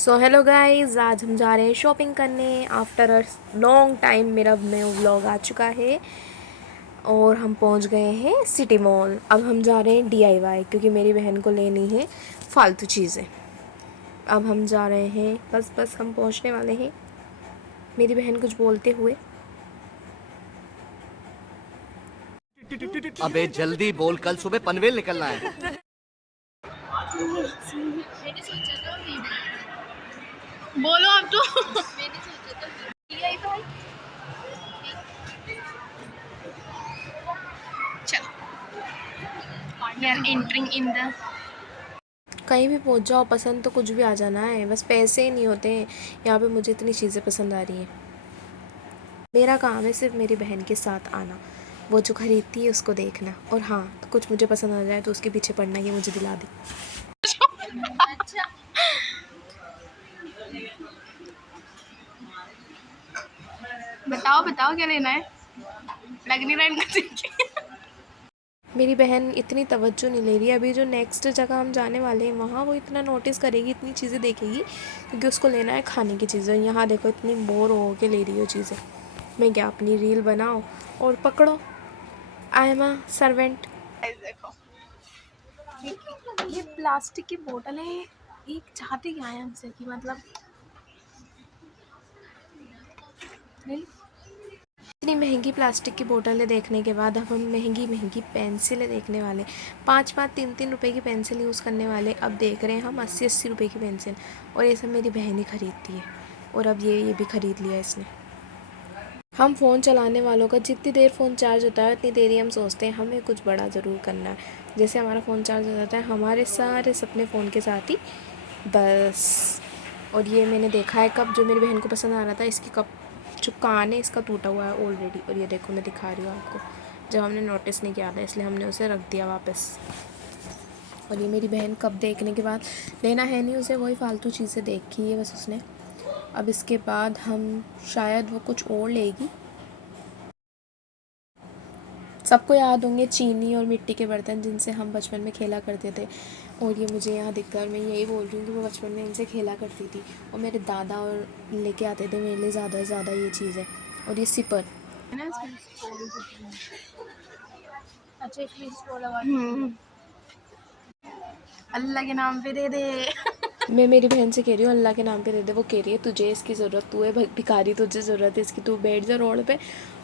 So hello guys, आज हम जा रहे हैं शॉपिंग करने। आफ्टर अ लॉन्ग टाइम मेरा न्यू व्लॉग आ चुका है और हम पहुंच गए हैं सिटी मॉल। अब हम जा रहे हैं DIY क्योंकि मेरी बहन को लेनी है फालतू चीज़ें। अब हम जा रहे हैं, बस हम पहुंचने वाले हैं। मेरी बहन कुछ बोलते हुए, अबे जल्दी बोल, कल सुबह पनवेल निकलना है। बोलो अब तो। मैंने सोचा था चलो we are entering in the कहीं भी पहुंच जाओ, पसंद तो कुछ भी आ जाना है, बस पैसे ही नहीं होते हैं। यहाँ पे मुझे इतनी चीज़ें पसंद आ रही हैं। मेरा काम है सिर्फ मेरी बहन के साथ आना, वो जो खरीदती है उसको देखना, और हाँ, तो कुछ मुझे पसंद आ जाए तो उसके पीछे पड़ना, ये मुझे दिला दे। अच्छा बताओ बताओ क्या लेना है। लग नहीं रहा इनका देख के। मेरी बहन इतनी तवज्जो नहीं ले रही है। अभी जो नेक्स्ट जगह हम जाने वाले हैं वहाँ वो इतना नोटिस करेगी, इतनी चीज़ें देखेगी, क्योंकि उसको लेना है खाने की चीज़ें। यहाँ देखो इतनी बोर हो के ले रही हो चीज़ें। मैं क्या, अपनी रील बनाओ और पकड़ो, आई एम अ सर्वेंट। देखो ये प्लास्टिक की बोतल है। एक चाहते क्या है हमसे कि मतलब नहीं? इतनी महंगी प्लास्टिक की बोतलें देखने के बाद अब हम महंगी महंगी पेंसिलें देखने वाले। 5-5 3-3 रुपए की पेंसिल यूज़ करने वाले। अब देख रहे हैं हम 80-80 रुपए की पेंसिल, और ये सब मेरी बहन ही खरीदती है। और अब ये भी ख़रीद लिया इसने। हम फ़ोन चलाने वालों का जितनी देर फ़ोन चार्ज होता है उतनी देर ही हम सोचते हैं हमें कुछ बड़ा ज़रूर करना है। जैसे हमारा फ़ोन चार्ज हो जाता है, हमारे सारे सपने फ़ोन के साथ ही बस। और ये मैंने देखा है कब, जो मेरी बहन को पसंद आ रहा था, इसकी कप जो कान है इसका टूटा हुआ है ऑलरेडी। और ये देखो, मैं दिखा रही हूँ आपको, जब हमने नोटिस नहीं किया था इसलिए हमने उसे रख दिया वापस। और ये मेरी बहन कब देखने के बाद, लेना है नहीं उसे, वही फालतू चीज़ें देखी है बस उसने। अब इसके बाद हम शायद वो कुछ और लेगी। सबको याद होंगे चीनी और मिट्टी के बर्तन जिनसे हम बचपन में खेला करते थे। और ये मुझे यहाँ दिखकर, और मैं यही बोल रही हूँ कि मैं बचपन में इनसे खेला करती थी, और मेरे दादा और लेके आते थे मेरे लिए ज़्यादा से ज़्यादा ये चीज़ें। और ये सिपर, है ना इसमें? अच्छा इसमें स्टोर लगा अल्लाह के नाम पे दे दे। मैं मेरी बहन से कह रही हूँ अल्लाह के नाम पे दे दे। वो कह रही है तुझे इसकी ज़रूरत, तू है भिखारी, तुझे ज़रूरत है इसकी, तू बैठ जा रोड पे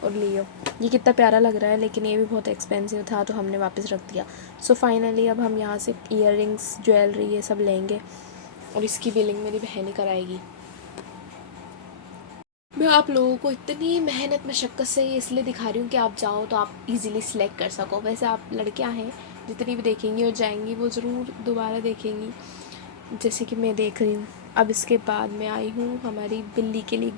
और लियो। ये कितना प्यारा लग रहा है, लेकिन ये भी बहुत एक्सपेंसिव था तो हमने वापस रख दिया। सो फाइनली अब हम यहाँ से ईयररिंग्स, ज्वेलरी, ये सब लेंगे, और इसकी बिलिंग मेरी बहन ही कराएगी। मैं आप लोगों को इतनी मेहनत मशक्क़त से ये इसलिए दिखा रही हूँ कि आप जाओ तो आप इजीली सिलेक्ट कर सको। वैसे आप लड़कियाँ हैं, जितनी भी देखेंगी और जाएंगी वो ज़रूर दोबारा देखेंगी, जैसे कि मैं देख रही हूँ। अब इसके बाद मैं आई हूँ हमारी बिल्ली के लिए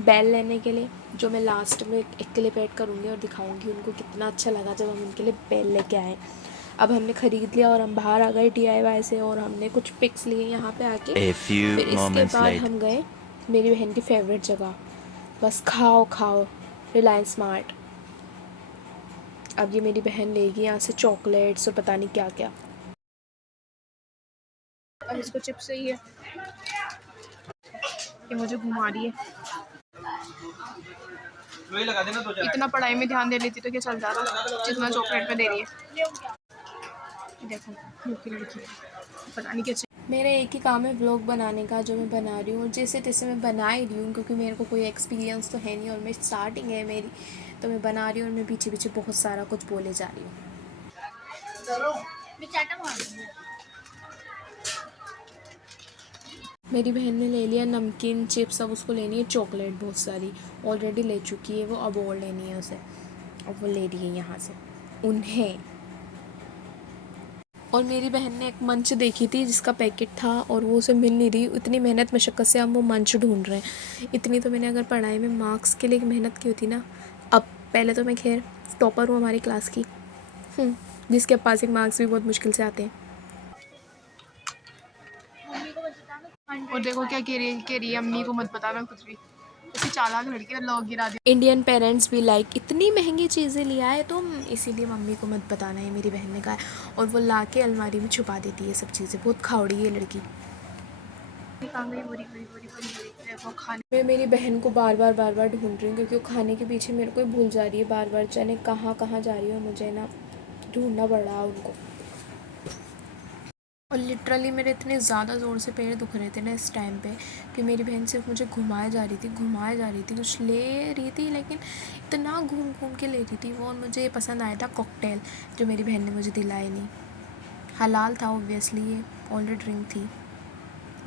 बैल लेने के लिए, जो मैं लास्ट में एक क्लिप ऐड करूँगी और दिखाऊँगी उनको कितना अच्छा लगा जब हम उनके लिए बैल लेके आए। अब हमने ख़रीद लिया और हम बाहर आ गए DIY से, और हमने कुछ पिक्स लिए यहाँ पे आके। फिर इसके बाद हम गए मेरी बहन की फेवरेट जगह, बस खाओ खाओ, रिलायंस स्मार्ट। अब ये मेरी बहन लेगी यहाँ से चॉकलेट्स और पता नहीं क्या क्या। और इसको चिप्स चाहिए, ये मुझे घुमा रही है। इतना पढ़ाई में ध्यान दे लेती तो क्या चल जाता, जितना चॉकलेट में दे रही है। देखो भूखी लड़की पता नहीं क्या चाहिए। मेरा एक ही काम है व्लॉग बनाने का, जो मैं बना रही हूँ। जैसे तैसे मैं बना ही रही हूँ, क्योंकि मेरे को कोई एक्सपीरियंस तो है नहीं और मैं स्टार्टिंग है मेरी, तो मैं बना रही हूँ और मैं पीछे पीछे बहुत सारा कुछ बोले जा रही हूँ। मेरी बहन ने ले लिया नमकीन, चिप्स, अब उसको लेनी है चॉकलेट बहुत सारी। ऑलरेडी ले चुकी है वो, अब और लेनी है उसे। अब वो ले रही है यहाँ से उन्हें। और मेरी बहन ने एक मंच देखी थी जिसका पैकेट था और वो उसे मिल नहीं रही। इतनी मेहनत मशक्क़त से हम वो मंच ढूंढ रहे हैं। इतनी तो मैंने अगर पढ़ाई में मार्क्स के लिए मेहनत की होती ना, अब पहले तो मैं खैर टॉपर हूँ हमारी क्लास की, जिसके पासिंग मार्क्स भी बहुत मुश्किल से आते हैं। और देखो क्या कह रही है, अम्मी को मत बताना कुछ भी। ऐसी चालाक लड़की है, लोग गिरा दिया। इंडियन पेरेंट्स भी लाइक इतनी महंगी चीज़ें लिया है तुम, इसीलिए मम्मी को मत बताना है, मेरी बहन ने कहा है। और वो ला के अलमारी में छुपा देती है सब चीज़ें, बहुत खावड़ी है लड़की। देखो खाने मैं मेरी बहन को बार बार ढूंढ रही हूँ क्योंकि वो खाने के पीछे मेरे को ही भूल जा रही है बार बार, जाने कहाँ कहाँ जा रही है, मुझे ना ढूंढना पड़ रहा है उनको। और लिटरली मेरे इतने ज़्यादा ज़ोर से पैर दुख रहे थे ना इस टाइम पे कि मेरी बहन सिर्फ मुझे घुमाए जा रही थी, कुछ ले रही थी लेकिन इतना घूम घूम के ले रही थी वो। और मुझे पसंद आया था कॉकटेल जो मेरी बहन ने मुझे दिलाई नहीं। हलाल था ऑब्वियसली, ये ऑलरेडी ड्रिंक थी।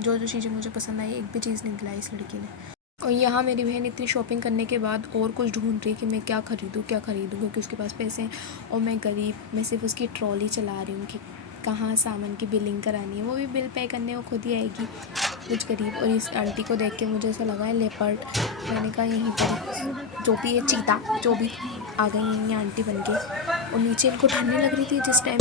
जो जो चीज़ें मुझे पसंद आई एक भी चीज़ नहीं दिलाई इस लड़की ने। और यहाँ मेरी बहन इतनी शॉपिंग करने के बाद और कुछ ढूंढ रही कि मैं क्या ख़रीदूँ क्योंकि उसके पास पैसे हैं और मैं गरीब, मैं सिर्फ उसकी ट्रॉली चला रही हूँ कि कहाँ सामान की बिलिंग करानी है, वो भी बिल पे करने वो खुद ही आएगी, कुछ गरीब। और इस आंटी को देख के मुझे ऐसा लगा है लेपर्ड, मैंने कहा यहीं पर जो भी है चीता जो भी आ गई हैं ये आंटी बन के। और नीचे इनको ठंड नहीं लग रही थी जिस टाइम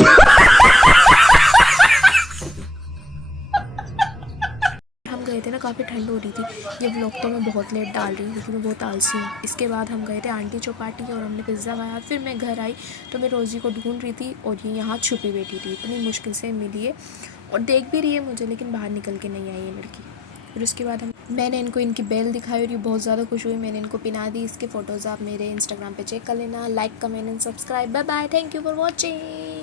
हम गए थे ना, काफ़ी ठंड हो रही थी। ये व्लॉग तो मैं बहुत लेट डाल रही हूँ क्योंकि मैं बहुत आलसी हूँ। इसके बाद हम गए थे आंटी चौपाटी और हमने पिज़्ज़ा खाया। फिर मैं घर आई तो मैं रोज़ी को ढूंढ रही थी और ये यहाँ छुपी बैठी थी, इतनी मुश्किल से मिली है और देख भी रही है मुझे लेकिन बाहर निकल के नहीं आई है लड़की। फिर उसके बाद मैंने इनको इनकी बेल दिखाई और ये बहुत ज़्यादा खुश हुई, मैंने इनको पिना दी। इसके फ़ोटोज़ आप मेरे इंस्टाग्राम पे चेक कर लेना। Like comment and subscribe. Bye bye, thank you for watching.